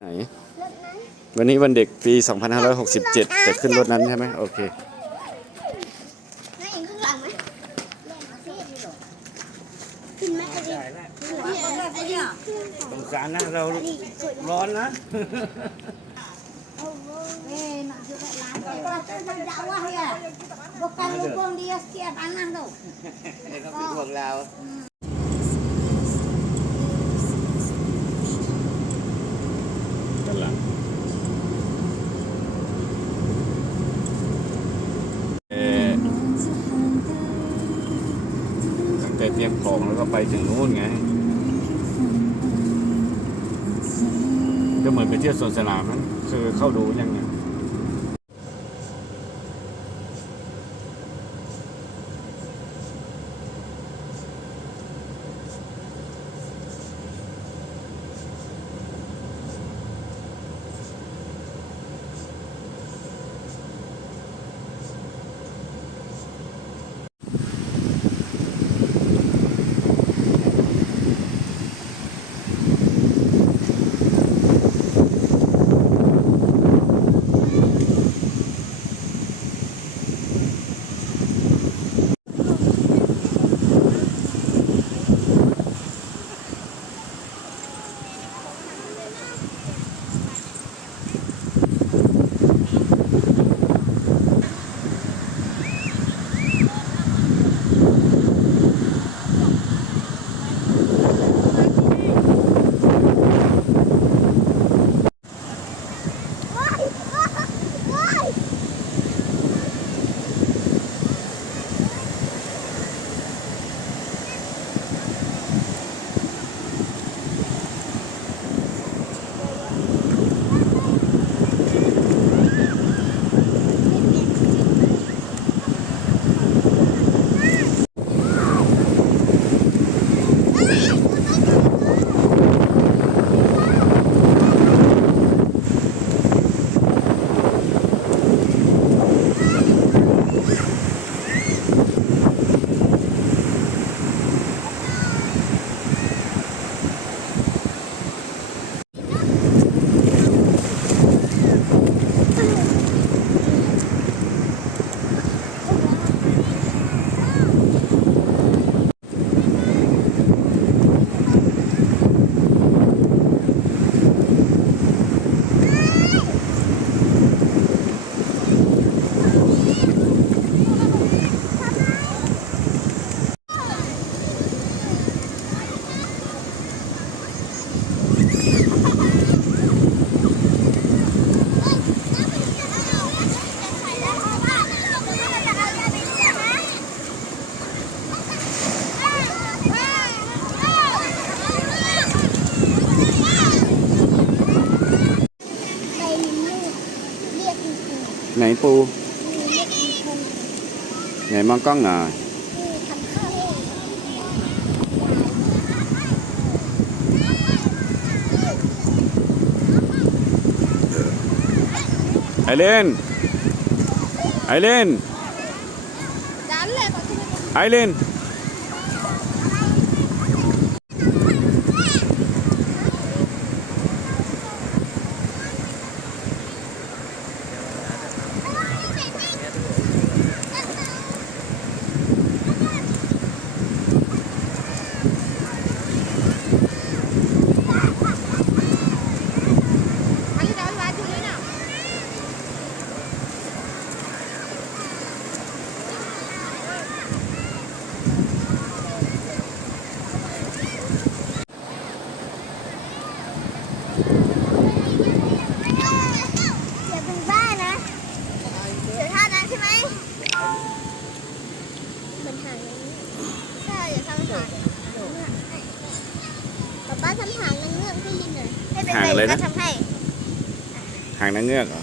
ไหนรถนั้นวันนี้วันเด็กปี 2567 จะขึ้นรถนั้นใช่ไหมโอเคนั่งข้างหลังไหมขึ้นไหมไอ้ดิไอ้ดิสงสารนะเราร้อนนะ Eh, nak juga lantai. Kalau tu dah dakwah ya. Bukan hukum dia setiap anak tu. เขาเป็นพวกเรา ด้านหลังเอ่อตั้งแต่ เตรียมของแล้วก็ไปถึงนู้นไงก็เหมือนไปเที่ยวสวนสนามนั้นคือเข้าดูยังไง ไหนปูเรียกคุณครูไหนมองกล้องหน่อยคือทำข้าวให้ไอเลนไอเลนดันเลยขอที่ไอเลนอย่าเป็นบ้านะเดี๋ยวท่านั้นใช่ไหมเหมือนหางอย่างนี้ใช่อย่าทำหางป๊าป้าทำหางนางเงือกให้ลินหน่อย ไม่เป็นไรก็ทำให้หางนางเงือกเหรอ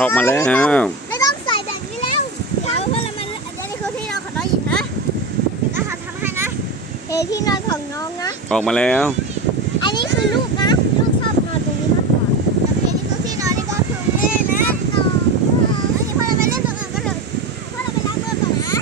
ออกมาแล้ว ไม่ต้องใส่แบบนี้แล้วเดี๋ยวเพื่อนมันอันนี้คืนที่นอนขอน้องหญิงนะเดี๋ยวนะคทำให้นะเฮที่นอนของน้องนะ ออกมาแล้ว อันนี้คือลูกนะ ลูกชอบนอนตรงนี้มากกว่าแต่เฮนี่คืนที่นอนนี่ก็คือแม่นะแล้วเพื่อนเราไปเล่นตรงนั้นก็เลยเพื่อนเราไปล้างมือก่อนนะ